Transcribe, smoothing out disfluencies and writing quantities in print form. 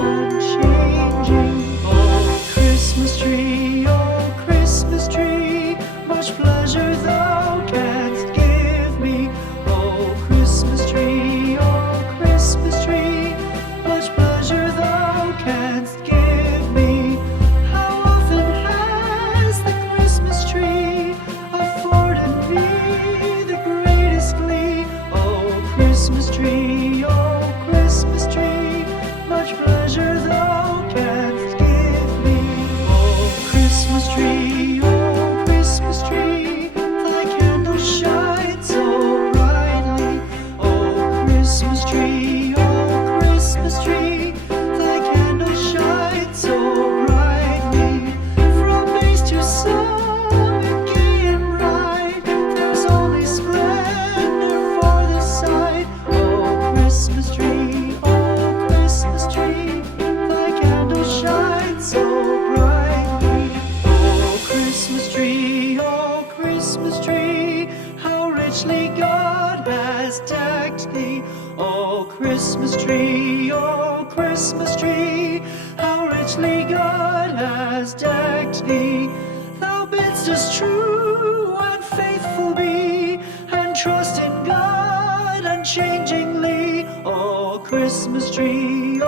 unchanging. Oh, Christmas tree, much pleasure thou canst give me. Oh, Christmas tree, much pleasure thou canst give me. How often has the Christmas tree afforded me the greatest glee? Oh, Christmas tree, much pleasure thou canst give me. Oh, Christmas tree, thy candle shines so brightly. Oh, Christmas tree, thy candle shines so brightly. From base to summit, gay and bright, there's only splendor for the sight. Oh, Christmas tree, thy candle shines so brightly. Oh, Christmas tree, how richly God has decked thee. Oh, Christmas tree, how richly God has decked thee. Thou bidst us true and faithful be, and trust in God unchangingly. Oh, Christmas tree,